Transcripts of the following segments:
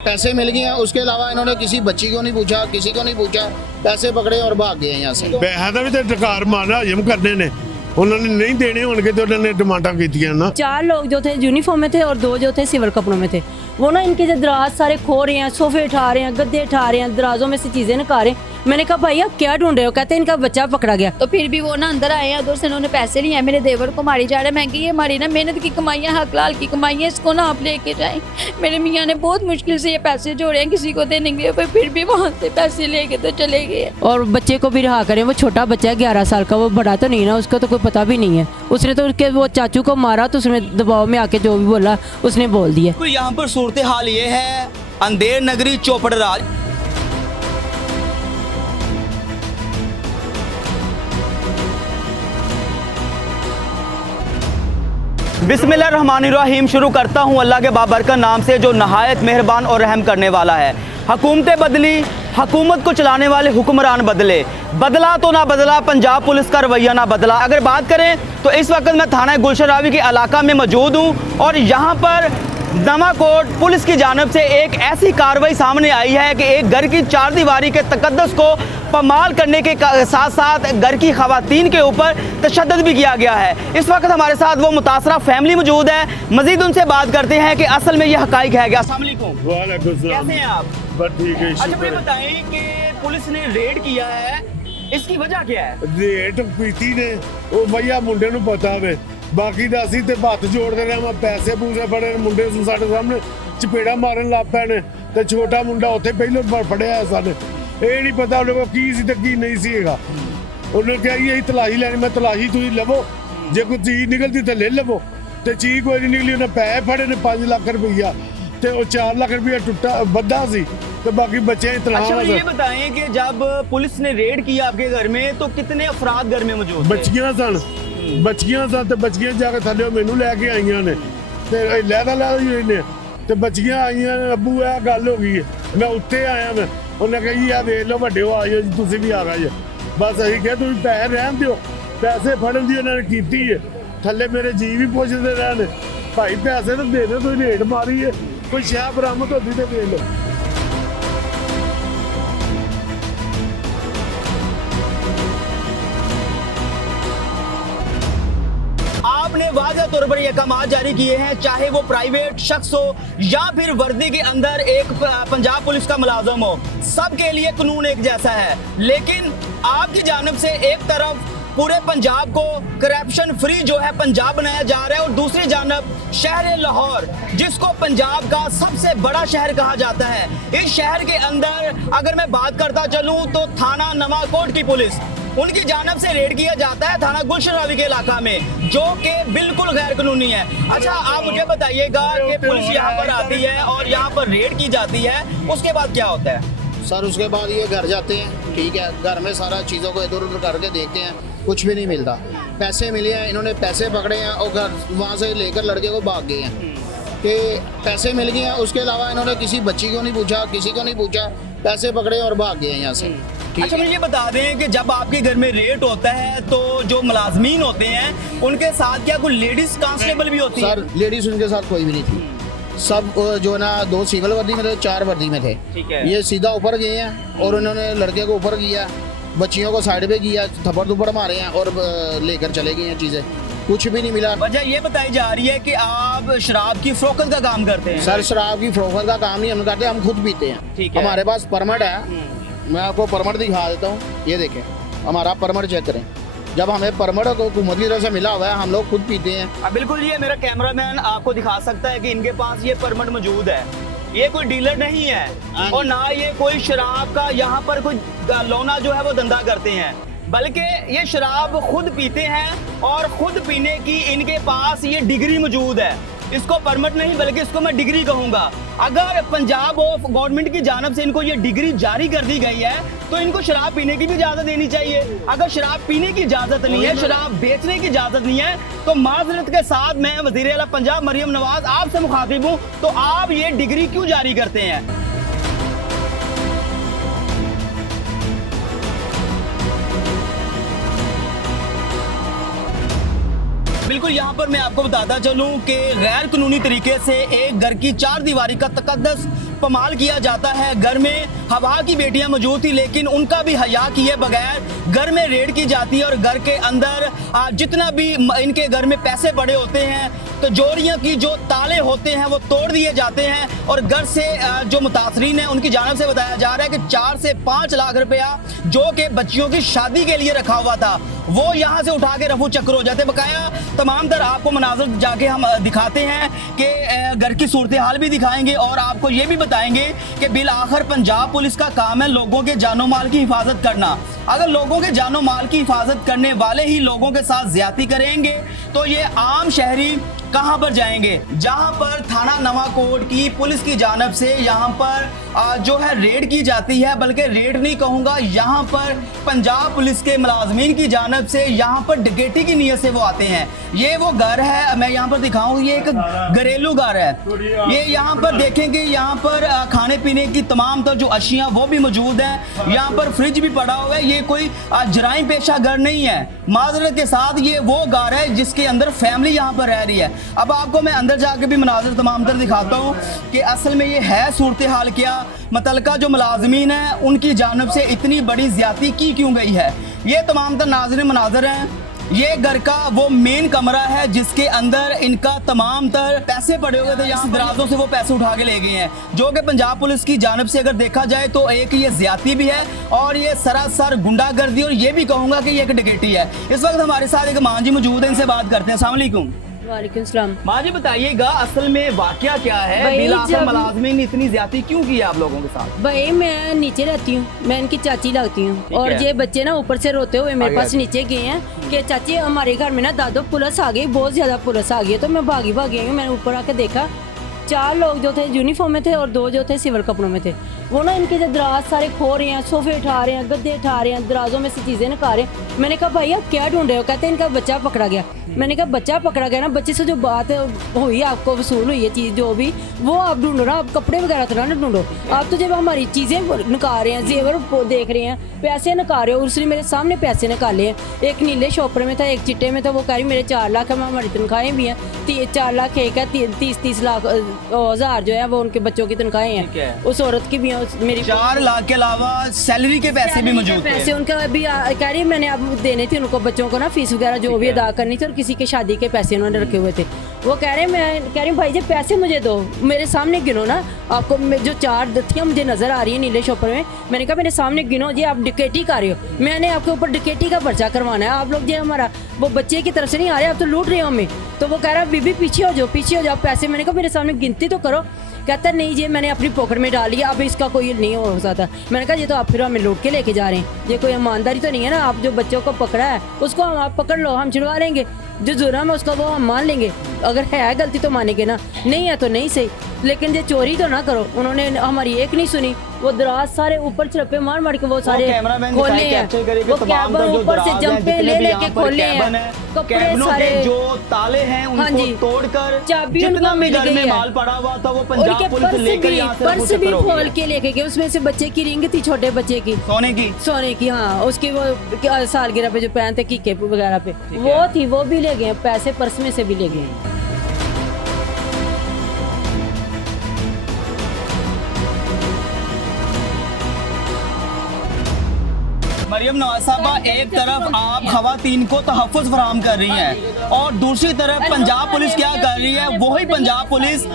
पैसे मिल गए हैं, उसके अलावा इन्होंने किसी बच्ची को नहीं पूछा, किसी को नहीं पूछा, पैसे पकड़े और भाग गए यहाँ से। पैसा का भी तो ढकार मारना हजम करने ने, उन्होंने नहीं देने होंगे तो उन्होंने डिमांडा कीतियां ना। 4 लोग जो थे यूनिफॉर्म में थे और 2 जो थे सिविल कपड़ों में थे। वो ना इनके जो दराज सारे खो रहे हैं, सोफे उठा रहे हैं, गद्दे उठा रहे हैं, दराजों में से चीजें निकाल रहे हैं। मैंने कहा भाई आप क्या ढूंढ रहे हो? कहते हैं इनका बच्चा पकड़ा गया। तो फिर भी वो ना अंदर आए हैं, उधर से उन्होंने पैसे लिए हैं, मेरे देवर को मारी जा रहा है। मैं कि ये हमारी ना मेहनत की कमाई है, हकलाल की कमाई है, इसको ना आप लेके जाएं। मेरे मियाँ ने बहुत मुश्किल से ये पैसे जोड़े हैं, किसी को देने के लिए, पर फिर भी वहाँ से पैसे लेके तो चले गए। और बच्चे को भी रहा करें, वो छोटा बच्चा है 11 साल का, वो बड़ा तो नहीं ना, उसका तो कोई पता भी नहीं है। उसने तो उसके वो चाचू को मारा तो उसने दबाव में आके जो भी बोला उसने बोल दिया। तो यहाँ पर सूरत हाल ये है अंधेर नगरी चौपड़राज। बिस्मिल्लाहिर्रहमानिर्रहीम। शुरू करता हूँ अल्लाह के बाबरकत नाम से जो नहायत मेहरबान और रहम करने वाला है। हुकूमतें बदली, हुकूमत को चलाने वाले हुक्मरान बदले, बदला तो ना बदला पंजाब पुलिस का रवैया ना बदला। अगर बात करें तो इस वक्त मैं थाना गुलशन रावी के इलाका में मौजूद हूँ और यहाँ पर नवाकोट पुलिस की जानिब से एक ऐसी कार्रवाई सामने आई है कि एक घर की 4 दीवारी के तकद्दुस को पमाल करने के साथ साथ घर की खवातीन के ऊपर तशद्दुद भी किया गया है। इस वक्त हमारे साथ वो मुतासरा फैमिली मौजूद है, मजीद उनसे बात करते हैं कि असल में ये हकाइक है क्या। अस्सलाम वालेकुम। वालेकुम सलाम। कैसे हैं आप? बस ठीक है। अच्छा मुझे बताएं कि पुलिस ने रेड किया है, इसकी वजह क्या है? रेट पीती ने वो भैया मुंडे ਨੂੰ ਪਤਾ ਵੇ, ਬਾਕੀ ਦਾ ਅਸੀਂ ਤੇ ਹੱਥ ਜੋੜਦੇ ਰਹੇ ਮੈਂ ਪੈਸੇ ਪੂਸੇ ਫੜੇ ਮੁੰਡੇ ਨੂੰ ਸਾਡੇ ਸਾਹਮਣੇ ਚਪੇੜਾ ਮਾਰਨ ਲੱਗ ਪਏ ਨੇ ਤੇ ਛੋਟਾ ਮੁੰਡਾ ਉੱਥੇ ਪਹਿਲਾਂ ਫੜਿਆ ਸਾਡੇ। ਇਹ ਨਹੀਂ ਪਤਾ ਉਹਨੇ ਕੀ ਸੀ ਤੇ ਕੀ ਨਹੀਂ ਸੀ ਹੈਗਾ। ਉਹਨੇ ਕਿਹਾ ਇਹ ਤਲਾਹੀ ਲੈਣੀ, ਮੈਂ ਤਲਾਹੀ ਤੁਸੀਂ ਲਵੋ, ਜੇ ਕੋਈ ਚੀਜ਼ ਨਿਕਲਦੀ ਤੇ ਲੈ ਲਵੋ, ਤੇ ਚੀਜ਼ ਕੋਈ ਨਹੀਂ ਨਿਕਲੀ। ਉਹਨੇ ਪੈਸੇ ਫੜੇ ਨੇ 5 ਲੱਖ ਰੁਪਈਆ ਤੇ ਉਹ 4 ਲੱਖ ਰੁਪਈਆ ਟੁੱਟਾ ਬੱਧਾ ਸੀ तो बाकी बच्चे इतना। अच्छा मुझे ये बताएं कि जब पुलिस ने रेड किया आपके घर में तो कितने अफराद घर में मौजूद थे? बच्चियां सन ते बच्चियां जाके थल्ले मैनू लैके आईयां ने ते लैदा ही ने ते बच्चियां आईयां ने, अब्बू ये गल हो गई है, मैं उत्थे आया मैं उन्हें कही आ देख लो वड्डे हो आइयो जी तुसीं भी आ गए। बस असीं कहा तुसीं पैसे रहन दिओ, पैसे फड़न दी उन्होंने कीती है। थल्ले मेरे जी भी पुछदे रहे ने भाई पैसे तो दे दो, तुसीं रेड मारी है, कोई शह बरामद होती तो दे लो। आपने वाज़ह तौर पर ये अहकाम जारी किए हैं, चाहे वो प्राइवेट शख्स हो या फिर वर्दी के अंदर एक पंजाब पुलिस का मुलाजम हो, सबके लिए कानून एक जैसा है। लेकिन आपकी जानिब से एक तरफ पूरे पंजाब को करप्शन फ्री जो है पंजाब बनाया जा रहा है और दूसरी जानब शहर लाहौर जिसको पंजाब का सबसे बड़ा शहर कहा जाता है, इस शहर के अंदर अगर मैं बात करता चलूं तो थाना नवाकोट की पुलिस उनकी जानब से रेड किया जाता है थाना गुलशन रावी के इलाका में, जो कि बिल्कुल गैर कानूनी है। अच्छा आप मुझे बताइएगा कि पुलिस यहाँ पर आती है और यहाँ पर रेड की जाती है, उसके बाद क्या होता है? सर उसके बाद ये घर जाते हैं, ठीक है, घर में सारा चीज़ों को इधर उधर करके देखते हैं, कुछ भी नहीं मिलता। पैसे मिले हैं, इन्होंने पैसे पकड़े हैं और घर वहाँ से लेकर लड़के को भाग गए हैं कि पैसे मिल गए हैं। उसके अलावा इन्होंने किसी बच्ची को नहीं पूछा, किसी को नहीं पूछा, पैसे पकड़े और भाग गए हैं यहाँ से। अच्छा मुझे ये बता दें कि जब आपके घर में रेड होता है तो जो मुलाजमीन होते हैं उनके साथ क्या कोई लेडीज कांस्टेबल भी होती है? सर लेडीज उनके साथ कोई भी नहीं थी, सब जो है ना 2 सिविल वर्दी में थे, 4 वर्दी में थे। ठीक है। ये सीधा ऊपर गए हैं और उन्होंने लड़के को ऊपर किया, बच्चियों को साइड पे किया, थप्पड़ थप्पड़ मारे हैं और लेकर चले गए हैं चीज़ें, कुछ भी नहीं मिला। वजह ये बताई जा रही है कि आप शराब की फरोख्त का काम करते हैं। सर शराब की फरोख्त का काम नहीं हम करते, हम खुद पीते हैं। ठीक है। हमारे पास परमिट है, मैं आपको परमिट दिखा देता हूँ, ये देखें हमारा परमिट चेक करें। जब हमें परमिट हुकूमत की तरफ से मिला हुआ है, हम लोग खुद पीते हैं। बिल्कुल ये मेरा कैमरामैन आपको दिखा सकता है कि इनके पास ये परमिट मौजूद है, ये कोई डीलर नहीं है और ना ये कोई शराब का यहाँ पर कोई लौना जो है वो धंधा करते हैं, बल्कि ये शराब खुद पीते हैं और खुद पीने की इनके पास ये डिग्री मौजूद है। इसको परमिट नहीं बल्कि इसको मैं डिग्री कहूँगा। अगर पंजाब गवर्नमेंट की जानब से इनको ये डिग्री जारी कर दी गई है तो इनको शराब पीने की भी इजाज़त देनी चाहिए। अगर शराब पीने की इजाज़त नहीं है, शराब बेचने की इजाज़त नहीं है, तो माजरत के साथ मैं वज़ीर आला पंजाब मरियम नवाज आपसे मुखातिब हूँ, तो आप ये डिग्री क्यों जारी करते हैं? बिल्कुल यहाँ पर मैं आपको बताता चलूँ कि गैर कानूनी तरीके से एक घर की 4 दीवारी का तकद्दुस पमाल किया जाता है। घर में हवा की बेटियां मौजूद थी, लेकिन उनका भी हया किए बगैर घर में रेड की जाती है और घर के अंदर जितना भी इनके घर में पैसे पड़े होते हैं, तो जोड़ियां की जो ताले होते हैं वो तोड़ दिए जाते हैं और घर से जो मुतासरीन है उनकी जानिब से बताया जा रहा है कि 4 से 5 लाख रुपया जो कि बच्चियों की शादी के लिए रखा हुआ था वो यहाँ से उठा के रफू चक्कर हो जाते। बकाया तमाम तर आपको मनाज़र जाके हम दिखाते हैं कि घर की सूरत हाल भी दिखाएंगे और आपको ये भी बताएंगे कि बिल आखिर पंजाब पुलिस का काम है लोगों के जानो माल की हिफाजत करना। अगर लोगों के जानो माल की हिफाजत करने वाले ही लोगों के साथ ज्यादती करेंगे तो ये आम शहरी कहां पर जाएंगे। जहां पर थाना नवाकोट की पुलिस की जानब से यहां पर जो है रेड की जाती है, बल्कि रेड नहीं कहूंगा, यहां पर पंजाब पुलिस के मुलाजमीन की जानब से यहां पर डकैती की नीयत से वो आते हैं। ये वो घर है, मैं यहां पर दिखाऊं, ये एक घरेलू घर है। ये यहां पर देखेंगे, यहां पर खाने पीने की तमाम तर जो अशियां वो भी मौजूद हैं। यहां पर फ्रिज भी पड़ा हुआ है। ये कोई जराइम पेशा घर नहीं है, माजरत के साथ ये वो घर है जिसके अंदर फैमिली यहां पर रह रही है। अब आपको मैं अंदर जाके भी मनाज़र तमाम तर दिखाता हूँ कि असल में ये है सूरत हाल क्या, मतलका जो मुलाजमीन हैं उनकी जानब से इतनी बड़ी ज्यादती की क्यों गई है। ये तमाम तर नाज़िर मनाज़र हैं। ये घर का वो मेन कमरा है जिसके अंदर इनका तमाम तर पैसे पड़े हुए थे, यहाँ दराजों से वो पैसे उठा के ले गए हैं, जो कि पंजाब पुलिस की जानब से अगर देखा जाए तो एक ये ज्यादती भी है और ये सरासर गुंडागर्दी, और ये भी कहूँगा कि ये एक डकैती है। इस वक्त हमारे साथ एक मां जी मौजूद है, इनसे बात करते हैं। अस्सलाम वालेकुम। वालेकुम सलाम। माँ जी बताइएगा असल में वाकया क्या है, भाई बिल आखिर जब- मुलाजमीन ने इतनी ज्यादती क्यों की है आप लोगों के साथ? भाई मैं नीचे रहती हूँ, मैं इनकी चाची लगती हूँ और है। ये बच्चे ना ऊपर से रोते हुए मेरे आगे पास नीचे गए हैं कि चाची हमारे घर में ना दादो पुलिस आ गई, बहुत ज्यादा पुलिस आ गई है। तो मैं भागी आई हूँ। मैंने ऊपर आके देखा 4 लोग जो थे यूनिफॉर्म में थे और 2 जो थे सिविल कपड़ों में थे। वो ना इनके जो दराज सारे खो रहे हैं, सोफे उठा रहे हैं, गद्दे उठा रहे हैं, दराजों में से चीज़ें निकाल रहे हैं। मैंने कहा भाई आप क्या ढूंढ रहे हो? कहते हैं इनका बच्चा पकड़ा गया। मैंने कहा बच्चा पकड़ा गया ना, बच्चे से जो बात हुई आपको वसूल हुई है चीज़ जो भी, वो आप ढूंढो ना, आप कपड़े वगैरह तो ना ढूंढो। आप तो जब हमारी चीज़ें निकाल रहे हैं, जेवर देख रहे हैं, पैसे निकाल रहे हो, उसने मेरे सामने पैसे निकाले हैं। एक नीले शॉपर में था, एक चिट्टे में था। वो कह रही मेरे 4 लाख है, हमारी तनख्वाहें भी हैं, 4 लाख एक है, 30 लाख हज़ार जो है वो उनके बच्चों की तनख्वाहें हैं, उस औरत की भी हैं, मेरी 4 लाख के अलावा सैलरी के पैसे भी मौजूद थे। पैसे उनका अभी कह रही मैंने अब देने थे उनको, बच्चों को ना फीस वगैरह जो भी अदा करनी थी, और किसी के शादी के पैसे उन्होंने रखे हुए थे। वो कह रहे मैं कह रही भाई जी पैसे मुझे दो, मेरे सामने गिनो ना। आपको जो 4 दत्तियाँ मुझे नजर आ रही है नीले शॉपर में, मैंने कहा मेरे सामने गिनो जी, आप डकैती कर रहे हो, मैंने आपके ऊपर डकैती का पर्चा करवाना है। आप लोग जो हमारा वो बच्चे की तरफ से नहीं आ रहे, आप तो लूट रहे हो हमें। तो वो कह रहा बीबी पीछे हो जाओ, पीछे हो जाओ पैसे। मैंने कहा मेरे सामने गिनती तो करो। कहता नहीं जी मैंने अपनी पॉकेट में डाल लिया, अब इसका कोई नहीं हो सकता। मैंने कहा ये तो आप फिर हमें लूट के लेके जा रहे हैं, ये कोई ईमानदारी तो नहीं है ना। आप जो बच्चों को पकड़ा है उसको हम आप पकड़ लो, हम छुड़वा लेंगे, जो जुर्म है उसका वो हम मान लेंगे। अगर है गलती तो मानेंगे ना, नहीं है तो नहीं सही, लेकिन ये चोरी तो ना करो। उन्होंने हमारी एक नहीं सुनी, वो दराज सारे ऊपर छपे मार मार के वो सारे कैमरामैन खोले दिखाए, हैं, कैप्चर करे कि वो तमाम कैबन जो ऊपर दराज से हैं, जंपे जितने ले भी यहाँ लेके पर खोले कैबन हैं, है, कपड़े कैबनों के सारे जो ताले हैं हाँ उनको जी, तोड़कर चाबी जितना उनको भी मिल घर गई में है। माल पड़ा हुआ था वो उनके पंजाब पुलिस पर्स लेकर भी यहाँ से पर्स भी चक्कर हो खोल गया। के लेके गए, उसमें से बच्चे की रिंग थी, छोटे बच्चे की सोने की हाँ, उसकी वो सालगिरह पे जो पहनते कीके वगैरह पे वो थी, वो भी ले गए, पैसे पर्स में से भी ले गए। मरियम नवाज साहबा, एक तरफ आप खवातीन को तहफ़्फ़ुज़ फराहम कर रही हैं और दूसरी तरफ पंजाब पुलिस क्या कर रही है, वही पंजाब पुलिस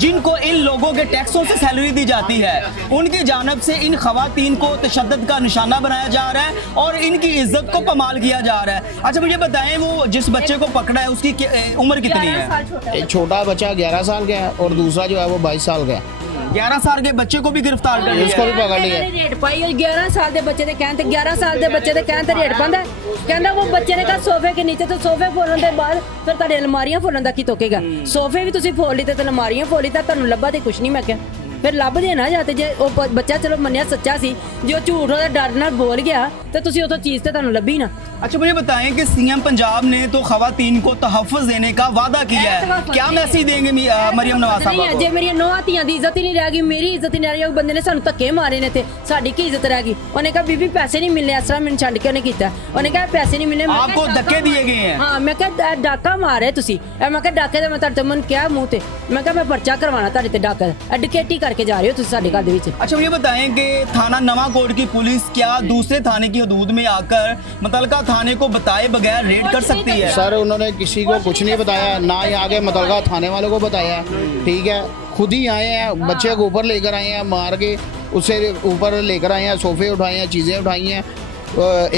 जिनको इन लोगों के टैक्सों से सैलरी दी जाती है, उनकी जानब से इन खवातीन को तशद्दुद का निशाना बनाया जा रहा है और इनकी इज्जत को पमाल किया जा रहा है। अच्छा मुझे बताएं, वो जिस बच्चे को पकड़ा है उसकी उम्र कितनी है? एक छोटा बच्चा 11 साल का है और दूसरा जो है वो 22 साल का है। 11 साल के बच्चे को भी गिरफ्तार कर लिया उसको भी पकड़ लिया। रेट पाई 11 साल के बच्चे दे कहते 11 साल के बच्चे दे कहते रेट पांदा कहंदा वो बच्चे ने कहा सोफे के नीचे, तो सोफे फोड़न ਦੇ ਬਾਅਦ ਫਿਰ ਤੁਹਾਡੇ ਅਲਮਾਰੀਆਂ ਫੋੜਨ ਦਾ ਕੀ ਤੋਕੇਗਾ? ਸੋਫੇ ਵੀ ਤੁਸੀਂ ਫੋੜ ਲਿੱਤੇ ਤੇ ਅਲਮਾਰੀਆਂ ਫੋੜ ਲਿੱਤਾ, ਤੁਹਾਨੂੰ ਲੱਭਾ ਤੇ ਕੁਛ ਨਹੀਂ। ਮੈਂ ਕਿਹਾ ਫਿਰ ਲੱਭਦੇ ਨਾ ਜਾਂਦੇ, ਜੇ ਉਹ ਬੱਚਾ ਚਲੋ ਮੰਨਿਆ ਸੱਚਾ ਸੀ, ਜੋ ਝੂਠ ਉਹਦਾ ਡਰ ਨਾਲ ਬੋਲ ਗਿਆ ਤੇ ਤੁਸੀਂ ਉਥੋਂ ਚੀਜ਼ ਤੇ ਤੁਹਾਨੂੰ ਲੱਭੀ ਨਾ। अच्छा मुझे बताएं कि सीएम पंजाब ने तो खवातीन को तहफ़्फ़ुज़ देने का वादा किया है, क्या मैसेज देंगे मरियम नवाज साहबा को? ਜੇ ਮੇਰੀਆਂ ਨੌਂ ਧੀਆਂ ਦੀ ਇੱਜ਼ਤ ਹੀ ਨਹੀਂ ਰਹਿ ਗਈ, ਮੇਰੀ ਇੱਜ਼ਤ ਹੀ ਨਹੀਂ ਰਹੀ, ਉਹ ਬੰਦੇ ਨੇ ਸਾਨੂੰ ਧੱਕੇ ਮਾਰੇ ਨੇ ਤੇ ਸਾਡੀ ਕੀ ਇੱਜ਼ਤ ਰਹਿ ਗਈ? ਉਹਨੇ ਕਿਹਾ ਬੀਬੀ ਪੈਸੇ ਨਹੀਂ ਮਿਲਨੇ, ਇਸ ਤਰ੍ਹਾਂ ਮੈਨੂੰ ਛੱਡ ਕੇ ਉਹਨੇ ਕੀਤਾ। ਉਹਨੇ ਕਿਹਾ ਪੈਸੇ ਨਹੀਂ ਮਿਲਨੇ। ਮੈਂ आपको ਕਿਹਾ धक्के दिए गए हैं? ਹਾਂ ਮੈਂ ਕਿਹਾ ਡਾਕਾ ਮਾਰੇ ਤੁਸੀਂ। ਮੈਂ ਕਿਹਾ ਡਾਕੇ ਦਾ ਮੈਂ ਤੁਹਾਡੇ ਤੋਂ ਮਨ ਕਿਹਾ ਮੂੰਹ ਤੇ, ਮੈਂ ਕਿਹਾ ਮੈਂ ਪਰਚਾ ਕਰਵਾਉਣਾ ਤੁਹਾਡੇ ਤੇ ਡਾਕਾ ਦਾ। ਐਡਿਕੇਟੀ ਕਰਕੇ ਜਾ ਰਹੇ ਹੋ ਤੁਸੀਂ ਸਾਡੇ ਘਰ ਦੇ ਵਿੱਚ। अच्छा मुझे बताएं कि थाना नवाकोट की पुलिस क्या दूसरे थाने की हदूद में आकर मुतलका थाने को बताए बगैर रेड कर सकती है? सर उन्होंने किसी को कुछ नहीं बताया, ना यहाँ के मुतलका थाने वालों को बताया, ठीक है। खुद ही आए हैं, बच्चे को ऊपर लेकर आए हैं, मार के उसे ऊपर लेकर आए हैं, सोफे उठाए हैं, चीज़ें उठाई हैं।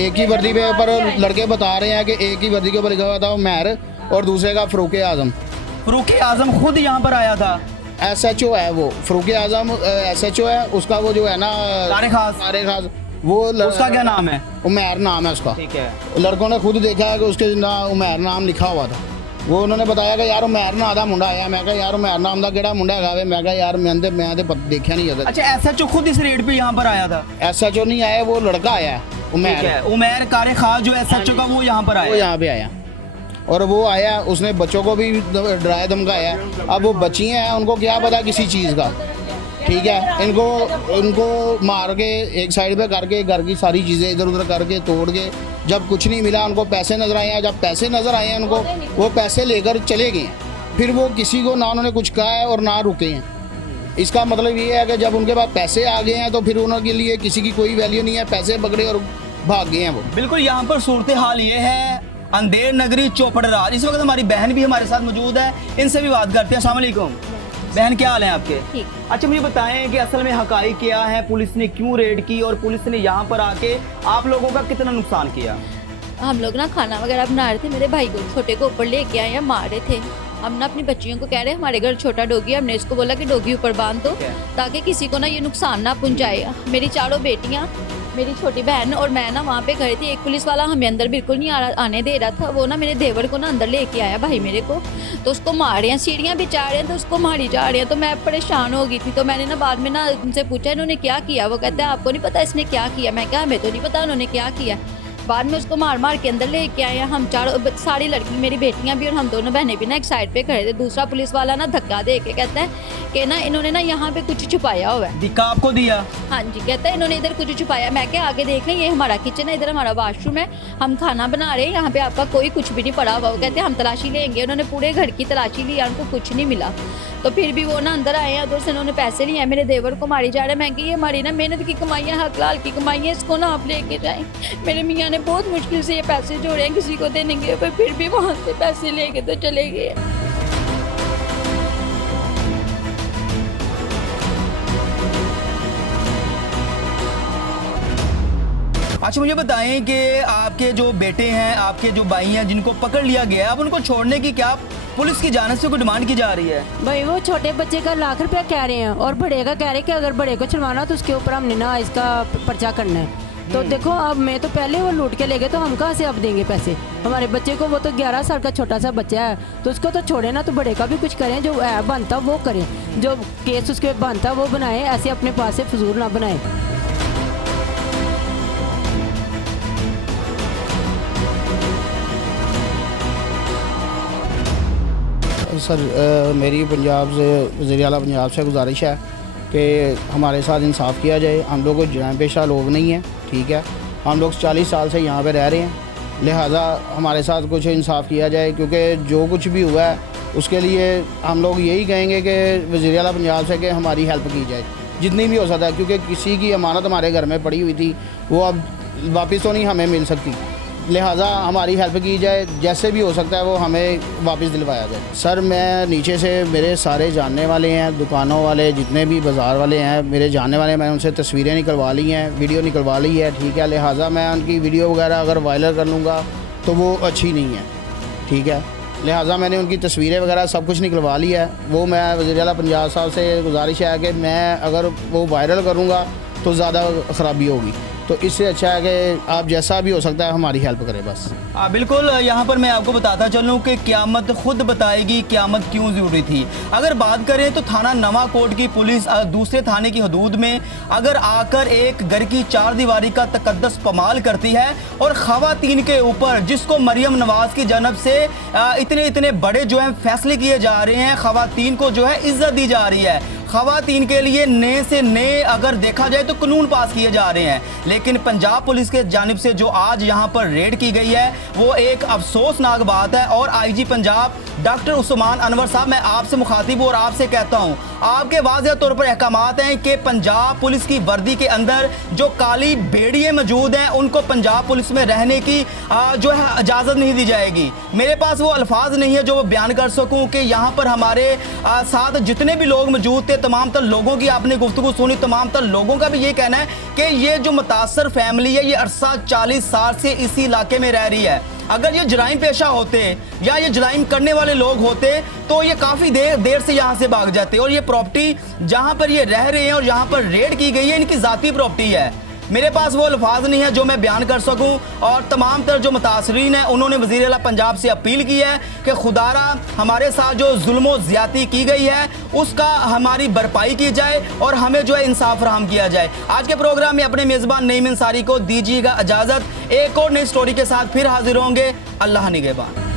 एक ही वर्दी पे पर लड़के बता रहे हैं कि एक ही वर्दी के ऊपर लिखा हुआ था मेहर और दूसरे का फ़रूक आज़म। फ़रूक आज़म खुद यहाँ पर आया था? SHO है वो, फ़रूक आज़म SHO है उसका, वो जो है ना तारिक खास, वो उसका क्या नाम है? उमैर नाम है उसका। ठीक है। लड़कों ने खुद देखा है कि उसके ना उमैर नाम लिखा हुआ था। वो उन्होंने बताया कि यार उमैर ना आधा मुंडा आया। मैं कहा यार उमैर नाम का केड़ा मुंडा है? मैं कहा यार मैं देखा नहीं है। अच्छा SHO खुद इस रेड पे यहाँ पर आया था? SHO नहीं आया, वो लड़का आया है ठीक उमैर, है। उमैर कारी खास जो SHO का वो यहाँ पर वो आया? यहाँ पे आया और वो आया, उसने बच्चों को भी डराया धमकाया। अब वो बच्ची हैं, उनको क्या पता किसी चीज़ का, ठीक है। इनको मार के एक साइड पे करके घर की सारी चीज़ें इधर उधर करके तोड़ के, जब कुछ नहीं मिला उनको पैसे नज़र आए हैं। जब पैसे नज़र आए हैं उनको, वो पैसे लेकर चले गए हैं। फिर वो किसी को ना उन्होंने कुछ कहा है और ना रुके हैं। इसका मतलब ये है कि जब उनके पास पैसे आ गए हैं तो फिर उनके लिए किसी की कोई वैल्यू नहीं है। पैसे पकड़े और भाग गए हैं वो। बिल्कुल यहाँ पर सूरत हाल ये है अंधेर नगरी चौपड़राज। इस वक्त हमारी बहन भी हमारे साथ मौजूद है, इनसे भी बात करते हैं। अस्सलाम वालेकुम बहन, क्या हाल है आपके? ठीक। अच्छा मुझे बताएं कि असल में हकाई क्या है, पुलिस ने क्यों रेड की और पुलिस ने यहाँ पर आके आप लोगों का कितना नुकसान किया? हम लोग ना खाना वगैरह बना रहे थे, मेरे भाई को छोटे को ऊपर लेके आए हैं, मार रहे थे। हम ना अपनी बच्चियों को कह रहे हैं हमारे घर छोटा डॉगी है, हमने इसको बोला कि डॉगी ऊपर बांध दो ताकि किसी को ना ये नुकसान ना पहुंचाए। मेरी चारों बेटियां, मेरी छोटी बहन और मैं ना वहाँ पे गए थे। एक पुलिस वाला हमें अंदर बिल्कुल नहीं आने दे रहा था। वो ना मेरे देवर को ना अंदर लेके आया भाई मेरे को, तो उसको मार रहे हैं, सीढ़ियाँ भी चाह रहे हैं तो उसको मारी जा रहे हैं। तो मैं परेशान हो गई थी। तो मैंने ना बाद में ना उनसे पूछा इन्होंने क्या किया? वो कहते हैं आपको नहीं पता इसने क्या किया? मैं क्या, हमें तो नहीं पता उन्होंने क्या किया। बाद में उसको मार मार के अंदर लेके आए हैं। हम चारों सारी लड़की, मेरी बेटियां भी और हम दोनों बहनें भी ना एक साइड पे खड़े थे। दूसरा पुलिस वाला ना धक्का दे के कहता है कि ना इन्होंने ना यहाँ पे कुछ छुपाया हुआ है। दिक्का आपको दिया? हाँ जी, कहता है इन्होंने इधर कुछ छुपाया। मैं क्या आगे देख लें, ये हमारा किचन है, इधर हमारा वॉशरूम है, हम खाना बना रहे हैं, यहाँ पे आपका कोई कुछ भी नहीं पड़ा हुआ। वो कहते हैं हम तलाशी लेंगे। उन्होंने पूरे घर की तलाशी ली, उनको कुछ नहीं मिला। तो फिर भी वो ना अंदर आए हैं, उधर से उन्होंने पैसे नहीं है, मेरे देवर को मारी जा रहे हैं। मैं कि ये हमारी ना मेहनत की कमाई है, हकलाल की कमाई है, इसको ना आप लेके जाएं। मेरे मियाँ ने बहुत मुश्किल से ये पैसे जोड़े हैं, किसी को देने के पर फिर भी वहाँ से पैसे लेके तो चले गए। अच्छा मुझे बताएं कि आपके जो बेटे हैं, आपके जो भाई हैं जिनको पकड़ लिया गया है, अब उनको छोड़ने की क्या पुलिस की जानिब से कोई डिमांड की जा रही है? भाई वो छोटे बच्चे का लाख रुपया कह रहे हैं और बड़े का कह रहे हैं कि अगर बड़े को छुड़वाना तो उसके ऊपर हमने ना इसका पर्चा करना है। तो देखो अब मैं तो पहले वो लूट के ले गए, तो हम कहाँ से अब देंगे पैसे हमारे बच्चे को? वो तो 11 साल का छोटा सा बच्चा है, तो उसको तो छोड़े ना, तो बड़े का भी कुछ करें, जो बनता वो करें, जो केस उसके बनता वो बनाए, ऐसे अपने पास से फजूल ना बनाए। सर मेरी पंजाब से वज़ीर आला पंजाब से गुजारिश है कि हमारे साथ इंसाफ किया जाए। हम लोग कोई जुर्म पेशा लोग नहीं हैं, ठीक है। हम लोग 40 साल से यहाँ पे रह रहे हैं, लिहाजा हमारे साथ कुछ इंसाफ किया जाए, क्योंकि जो कुछ भी हुआ है उसके लिए हम लोग यही कहेंगे कि वज़ीर आला पंजाब से कि हमारी हेल्प की जाए जितनी भी हो सकता है, क्योंकि किसी की अमानत हमारे घर में पड़ी हुई थी, वो अब वापस तो नहीं हमें मिल सकती। लिहाजा हमारी हेल्प की जाए, जैसे भी हो सकता है वो हमें वापस दिलवाया जाए। सर मैं नीचे से, मेरे सारे जानने वाले हैं, दुकानों वाले जितने भी बाज़ार वाले हैं मेरे जानने वाले, मैंने उनसे तस्वीरें निकलवा ली हैं, वीडियो निकलवा ली है, ठीक है। लिहाजा मैं उनकी वीडियो वगैरह अगर वायरल कर लूँगा तो वो अच्छी नहीं है, ठीक है। लिहाजा मैंने उनकी तस्वीरें वगैरह सब कुछ निकलवा ली है। वो मैं वज़ीर आला पंजाब साहब से गुजारिश है कि मैं अगर वो वायरल करूँगा तो ज़्यादा ख़राबी होगी, तो इससे अच्छा है कि आप जैसा भी हो सकता है हमारी हेल्प करें बस। बिल्कुल, यहाँ पर मैं आपको बताता चलूँ कि क़यामत खुद बताएगी क़यामत क्यों ज़रूरी थी। अगर बात करें तो थाना नवाकोट की पुलिस दूसरे थाने की हदूद में अगर आकर एक घर की चार दीवारी का तकद्दस पमाल करती है और ख़वातीन के ऊपर, जिसको मरियम नवाज की जानब से इतने बड़े जो है फैसले किए जा रहे हैं, ख़वातीन को जो है इज्जत दी जा रही है, ख़वातीन के लिए नए से नए अगर देखा जाए तो कानून पास किए जा रहे हैं, लेकिन पंजाब पुलिस के जानिब से जो आज यहाँ पर रेड की गई है वो एक अफसोसनाक बात है। और आईजी पंजाब डॉक्टर उस्मान अनवर साहब, मैं आपसे मुखातिब हूँ और आपसे कहता हूँ, आपके वाज़ेह तौर पर अहकामात हैं कि पंजाब पुलिस की वर्दी के अंदर जो काली भेड़िए मौजूद हैं उनको पंजाब पुलिस में रहने की जो है इजाज़त नहीं दी जाएगी। मेरे पास वो अल्फाज नहीं है जो वो बयान कर सकूँ कि यहाँ पर हमारे साथ जितने भी लोग मौजूद थे, तमाम तर लोगों की आपने गुफ्तगू सुनी, तमाम तर लोगों का भी ये कहना है कि ये जो मुतासर फैमिली है ये अरसा 40 साल से इसी इलाके में रह रही है। अगर ये जराइम पेशा होते या ये जराइम करने वाले लोग होते तो ये काफ़ी देर से यहाँ से भाग जाते, और ये प्रॉपर्टी जहाँ पर ये रह रहे हैं और यहाँ पर रेड की गई है इनकी ज़ाती प्रॉपर्टी है। मेरे पास वो अल्फाज नहीं है जो मैं बयान कर सकूं। और तमाम तर जो मुतासरीन हैं उन्होंने वज़ीर आला पंजाब से अपील की है कि खुदारा हमारे साथ जो जुल्म ज़्यादती की गई है उसका हमारी भरपाई की जाए और हमें जो है इंसाफ फराहम किया जाए। आज के प्रोग्राम में अपने मेज़बान नईम अंसारी को दीजिएगा इजाज़त। एक और नई स्टोरी के साथ फिर हाजिर होंगे। अल्लाह निगहबान।